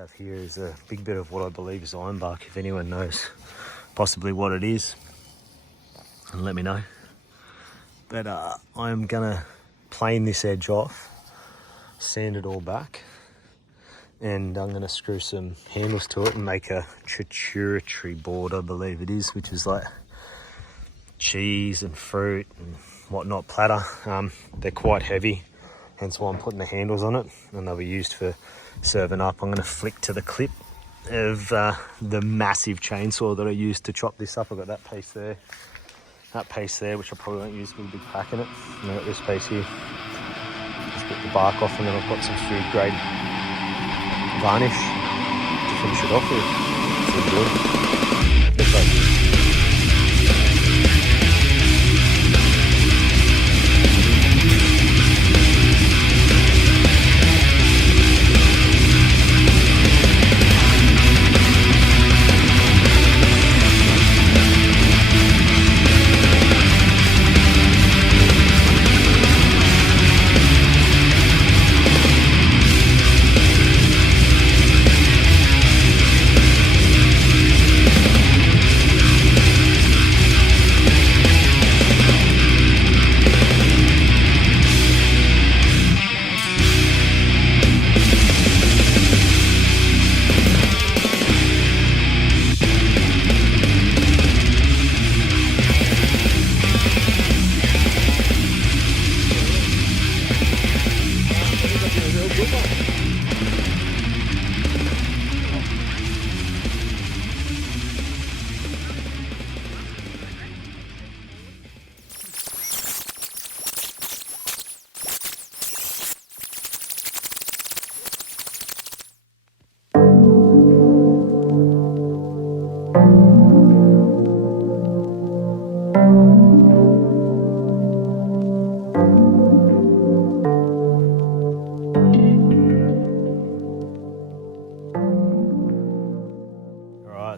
have here is a big bit of what I believe is ironbark. If anyone knows possibly what it is, and let me know. But I'm gonna plane this edge off, sand it all back, and I'm gonna screw some handles to it and make a charcuterie board, I believe it is, which is like cheese and fruit and whatnot platter. They're quite heavy, hence why I'm putting the handles on it, and they'll be used for serving up. I'm going to flick to the clip of the massive chainsaw that I used to chop this up. I've got that piece there, which I probably won't use with a big crack in it. And I've got this piece here. Just get the bark off, and then I've got some food grade varnish to finish it off with. It's good. Let's go.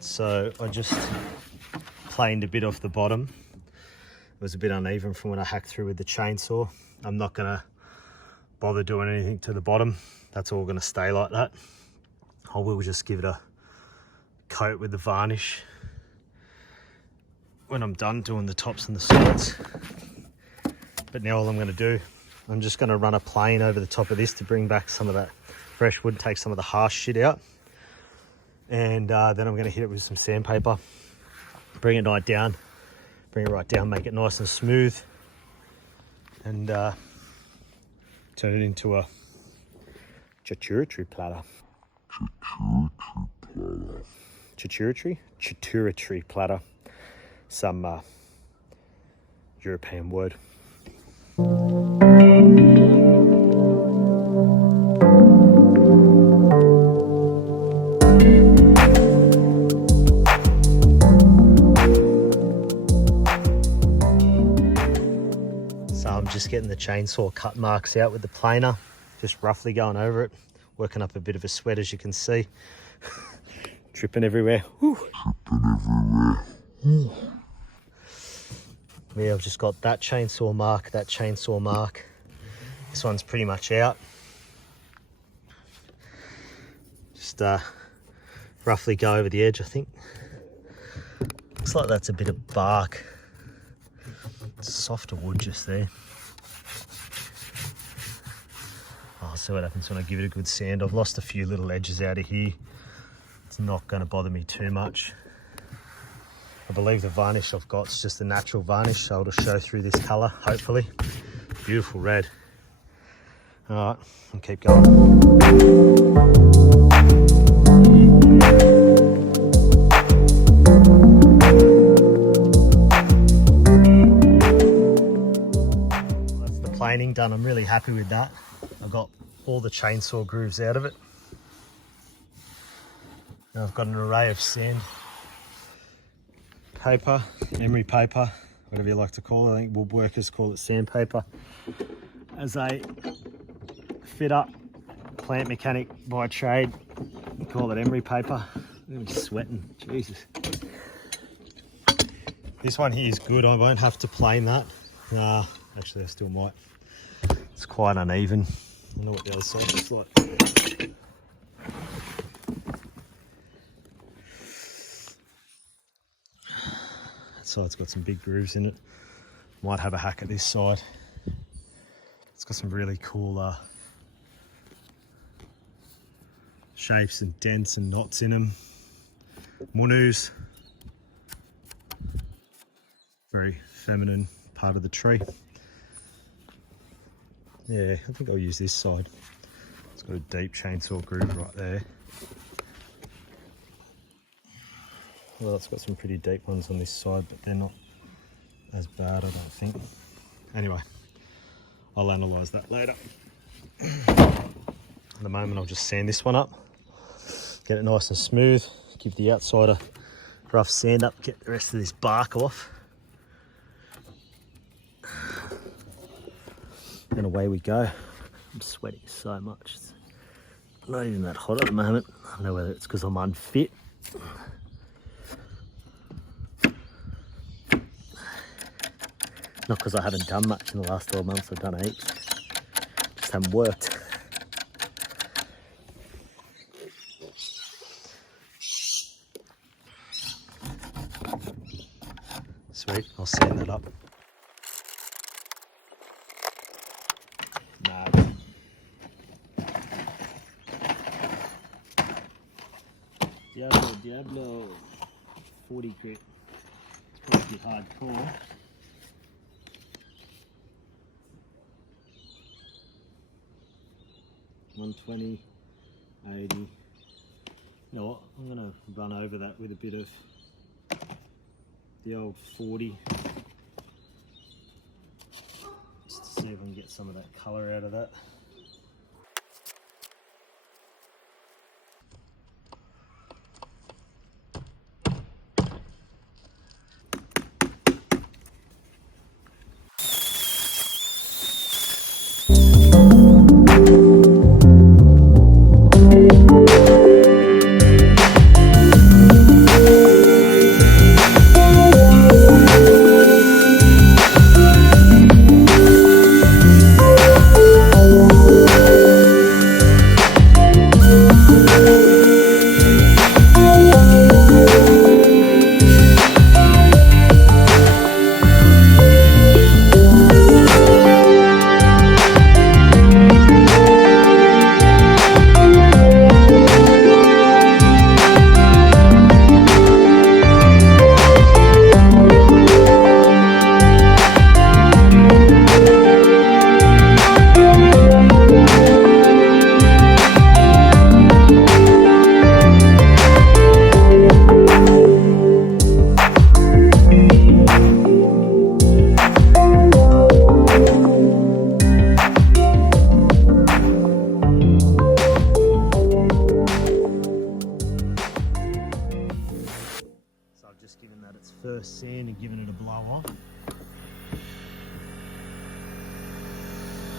So I just planed a bit off the bottom. It was a bit uneven from when I hacked through with the chainsaw. I'm not gonna bother doing anything to the bottom. That's all gonna stay like that. I will just give it a coat with the varnish when I'm done doing the tops and the sides. But now all I'm gonna do, I'm just gonna run a plane over the top of this to bring back some of that fresh wood, take some of the harsh shit out. And then I'm going to hit it with some sandpaper, bring it right down, make it nice and smooth, and turn it into a charcuterie platter. Charcuterie platter. Some European word. Just getting the chainsaw cut marks out with the planer, just roughly going over it, working up a bit of a sweat, as you can see. Dripping everywhere. Yeah, I've just got that chainsaw mark, This one's pretty much out. Just roughly go over the edge, I think. Looks like that's a bit of bark. It's softer wood just there. I'll see what happens when I give it a good sand. I've lost a few little edges out of here. It's not going to bother me too much. I believe the varnish I've got is just a natural varnish, so it'll show through this colour, hopefully. Beautiful red. All right, I'll keep going. Planing done. I'm really happy with that. I've got all the chainsaw grooves out of it. Now I've got an array of sand paper, emery paper, whatever you like to call it. I think woodworkers call it sandpaper. As a fitter, plant mechanic by trade, we call it emery paper. I'm just sweating, Jesus. This one here is good. I won't have to plane that. Actually I still might. It's quite uneven. I don't know what the other side looks like. side's got some big grooves in it. Might have a hack at this side. It's got some really cool shapes and dents and knots in them. Munus. Very feminine part of the tree. Yeah, I think I'll use this side. It's got a deep chainsaw groove right there. Well, it's got some pretty deep ones on this side, but they're not as bad, I don't think. Anyway, I'll analyse that later. At the moment, I'll just sand this one up, get it nice and smooth, give the outside a rough sand up, get the rest of this bark off. And away we go. I'm sweating so much. It's not even that hot at the moment. I don't know whether it's because I'm unfit. Not because I haven't done much in the last 12 months. I've done heaps. Just haven't worked. Sweet, I'll sand that up. Diablo 40 grit. It's pretty hardcore. $120, $80. You know what? I'm gonna run over that with a bit of the old 40. Just to see if I can get some of that colour out of that. First sand and giving it a blow off.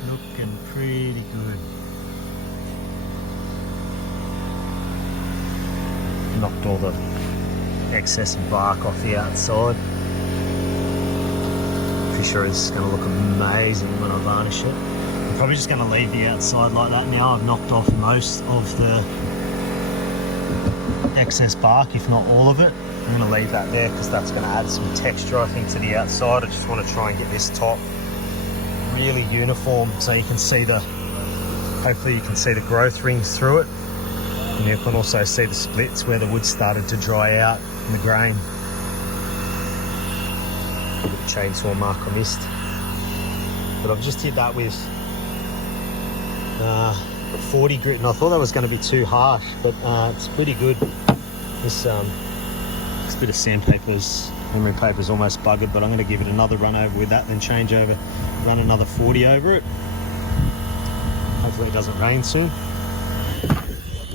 Looking pretty good. Knocked all the excess bark off the outside. Pretty sure it's going to look amazing when I varnish it. I'm probably just going to leave the outside like that now. I've knocked off most of the excess bark, if not all of it. I'm going to leave that there because that's going to add some texture, I think, to the outside. I just want to try and get this top really uniform so you can see hopefully you can see the growth rings through it. And you can also see the splits where the wood started to dry out in the grain. A bit of chainsaw mark I missed. But I've just hit that with 40 grit, and I thought that was going to be too harsh, but it's pretty good. This bit of sandpaper's, memory paper's almost buggered, but I'm going to give it another run over with that, then change over, run another 40 over it. Hopefully it doesn't rain soon.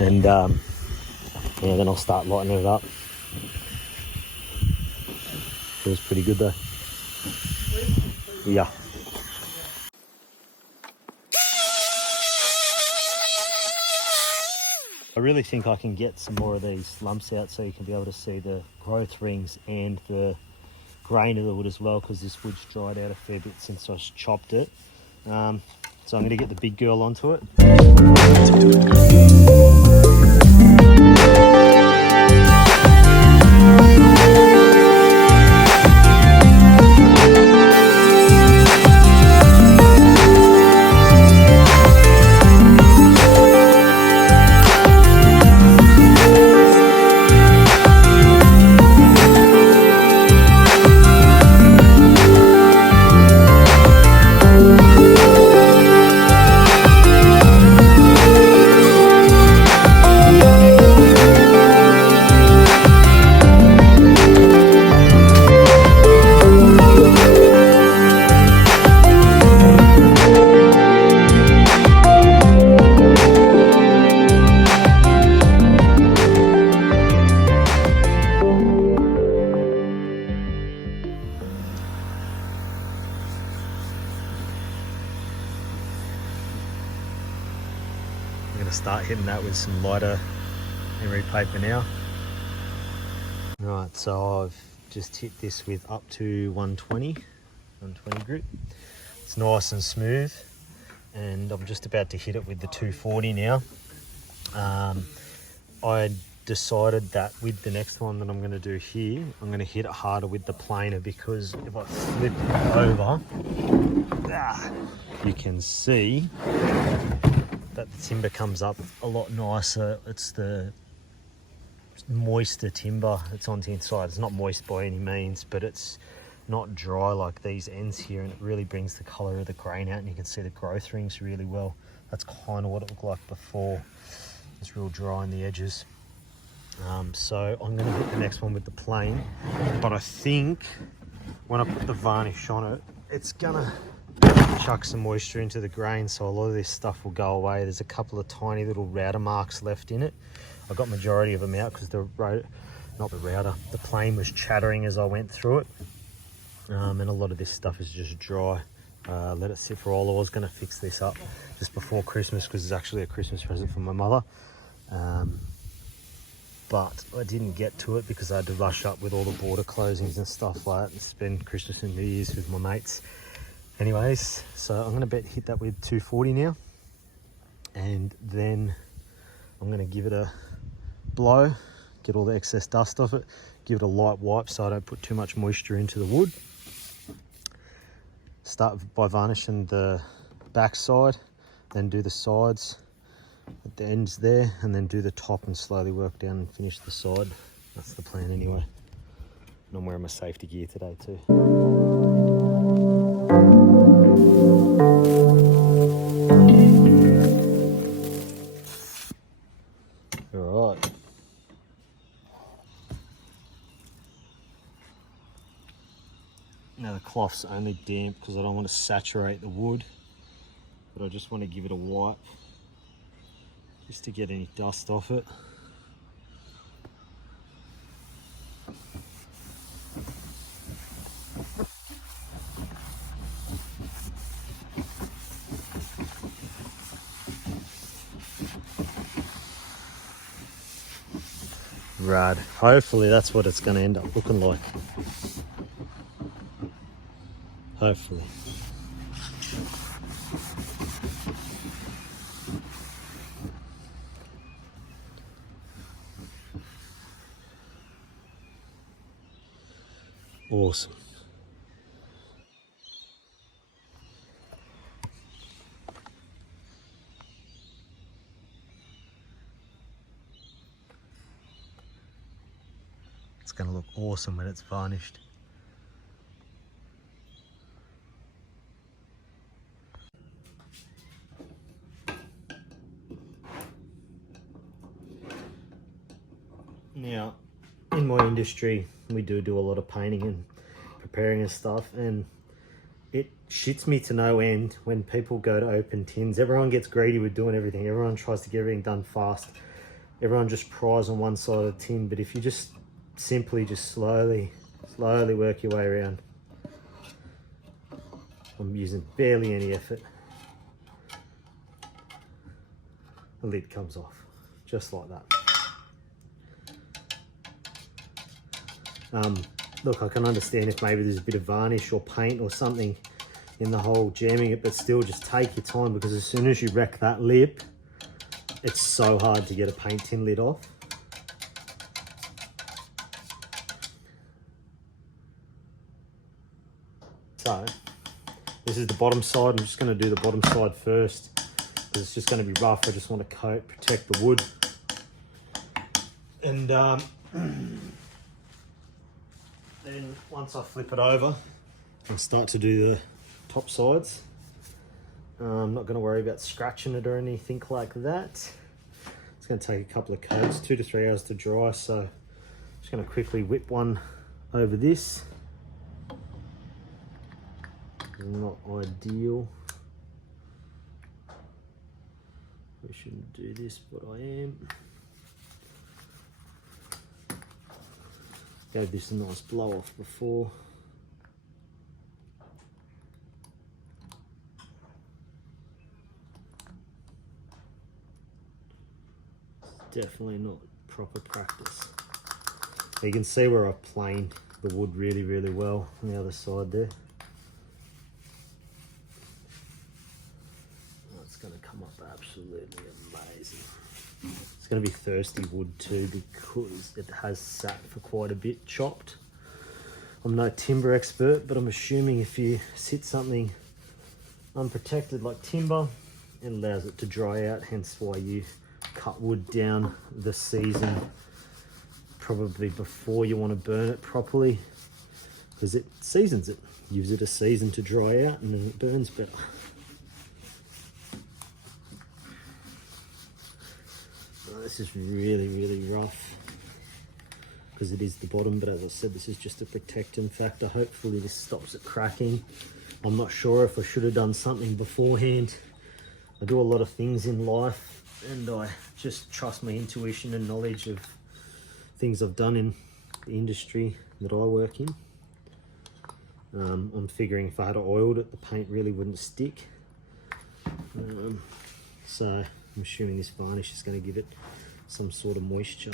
And yeah, then I'll start lightening it up. Feels pretty good though. Yeah. I really think I can get some more of these lumps out so you can be able to see the growth rings and the grain of the wood as well, because this wood's dried out a fair bit since I chopped it. So I'm going to get the big girl onto it. start hitting that with some lighter emery paper now. Right, so I've just hit this with up to 120 grit. It's nice and smooth, and I'm just about to hit it with the 240 now. I decided that with the next one that I'm going to do here, I'm going to hit it harder with the planer, because if I flip it over, you can see that the timber comes up a lot nicer. It's the moister timber that's on the inside. It's not moist by any means, but it's not dry like these ends here, and it really brings the color of the grain out, and you can see the growth rings really well. That's kind of what it looked like before. It's real dry in the edges. So I'm going to hit the next one with the plain, but I think when I put the varnish on it, it's gonna chuck some moisture into the grain, so a lot of this stuff will go away. There's a couple of tiny little router marks left in it. I got majority of them out because the plane was chattering as I went through it, and a lot of this stuff is just dry. Let it sit for a while. I was going to fix this up just before Christmas because it's actually a Christmas present from my mother, but I didn't get to it because I had to rush up with all the border closings and stuff like that and spend Christmas and New Year's with my mates. Anyways, so I'm going to hit that with 240 now, and then I'm going to give it a blow, get all the excess dust off it, give it a light wipe so I don't put too much moisture into the wood. Start by varnishing the back side, then do the sides at the ends there, and then do the top and slowly work down and finish the side. That's the plan anyway. And I'm wearing my safety gear today too. All right. Now the cloth's only damp because I don't want to saturate the wood, but I just want to give it a wipe just to get any dust off it. Right, hopefully that's what it's going to end up looking like. Hopefully. Awesome. It's going to look awesome when it's varnished. Now, in my industry, we do a lot of painting and preparing and stuff, and it shits me to no end when people go to open tins. Everyone gets greedy with doing everything. Everyone tries to get everything done fast. Everyone just pries on one side of the tin, but if you just simply slowly work your way around. I'm using barely any effort. The lid comes off, just like that. Look, I can understand if maybe there's a bit of varnish or paint or something in the hole jamming it, but still just take your time, because as soon as you wreck that lip, it's so hard to get a paint tin lid off. So, this is the bottom side. I'm just going to do the bottom side first, because it's just going to be rough. I just want to protect the wood. And then once I flip it over and start to do the top sides, I'm not going to worry about scratching it or anything like that. It's going to take a couple of coats, 2 to 3 hours to dry, so I'm just going to quickly whip one over this. Not ideal. We shouldn't do this, but I am. Gave this a nice blow off before. definitely not proper practice. You can see where I've planed the wood really, really well on the other side there. It's going to come up absolutely amazing. It's going to be thirsty wood too because it has sat for quite a bit chopped. I'm no timber expert, but I'm assuming if you sit something unprotected like timber, it allows it to dry out, hence why you cut wood down the season probably before you want to burn it properly, because it seasons it, gives it a season to dry out, and then it burns better. Oh, this is really, really rough because it is the bottom, but as I said, this is just a protecting factor. Hopefully this stops it cracking. I'm not sure if I should have done something beforehand. I do a lot of things in life and I just trust my intuition and knowledge of things I've done in the industry that I work in. I'm figuring if I had oiled it, the paint really wouldn't stick. So I'm assuming this varnish is going to give it some sort of moisture.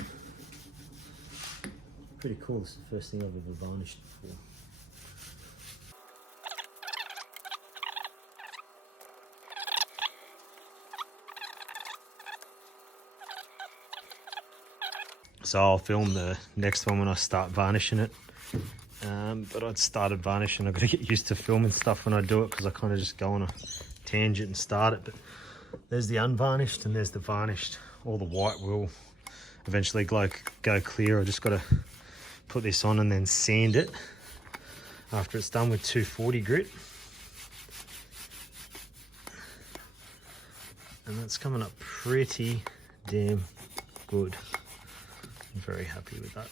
Pretty cool. This is the first thing I've ever varnished before. So I'll film the next one when I start varnishing it. But I'd started varnishing. I've got to get used to filming stuff when I do it because I kind of just go on a tangent and start it. But there's the unvarnished and there's the varnished. All the white will eventually go clear. I just got to put this on and then sand it after it's done with 240 grit. And that's coming up pretty damn good. I'm very happy with that.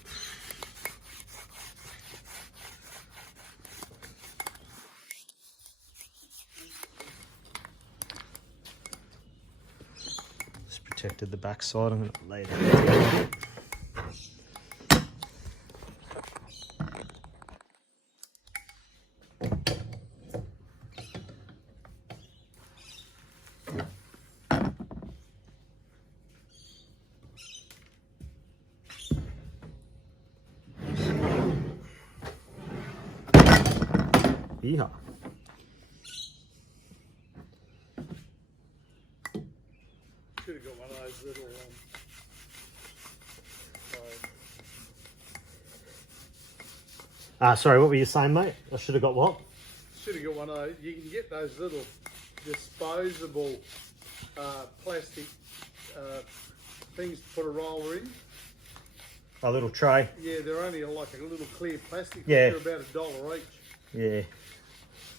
Just protected the back side. I'm going to lay it out. Yeehaw. Should have got one of those little sorry, what were you saying, mate? I should have got what? should have got one of those. You can get those little disposable plastic things to put a roller in. A little tray. Yeah, they're only like a little clear plastic. Yeah. They're about $1 each. Yeah.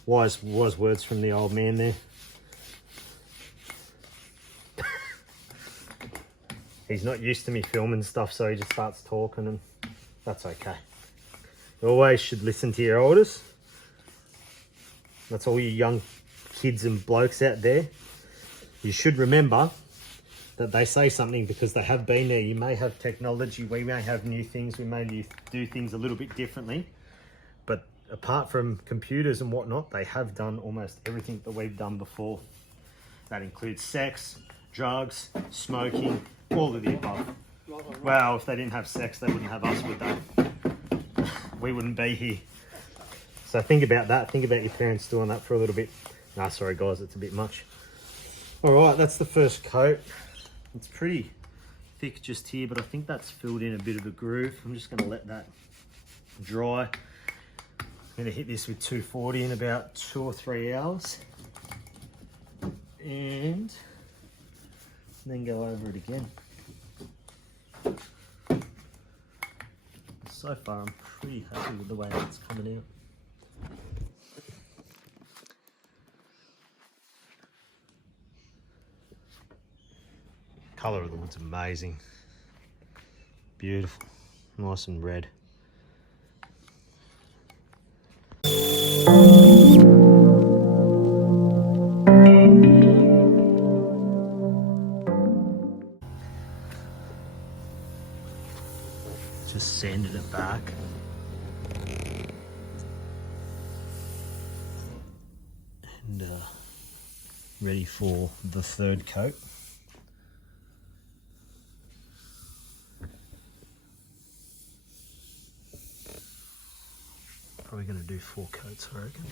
Wise words from the old man there. He's not used to me filming stuff, so he just starts talking, and that's okay. You always should listen to your elders. That's all you young kids and blokes out there. You should remember that they say something because they have been there. You may have technology, we may have new things, we may do things a little bit differently, but apart from computers and whatnot, they have done almost everything that we've done before. That includes sex, drugs, smoking, all of the above. Well, if they didn't have sex, they wouldn't have us, would they? We wouldn't be here. So think about that. Think about your parents doing that for a little bit. Nah, sorry guys, it's a bit much. All right, that's the first coat. It's pretty thick just here, but I think that's filled in a bit of a groove. I'm just gonna let that dry. I'm gonna hit this with 240 in about 2 or 3 hours. And then go over it again. So far, I'm pretty happy with the way that's coming out. Colour of the wood's amazing. Beautiful, nice and red. Just sanded it back. And ready for the third coat. Probably going to do 4 coats, I reckon.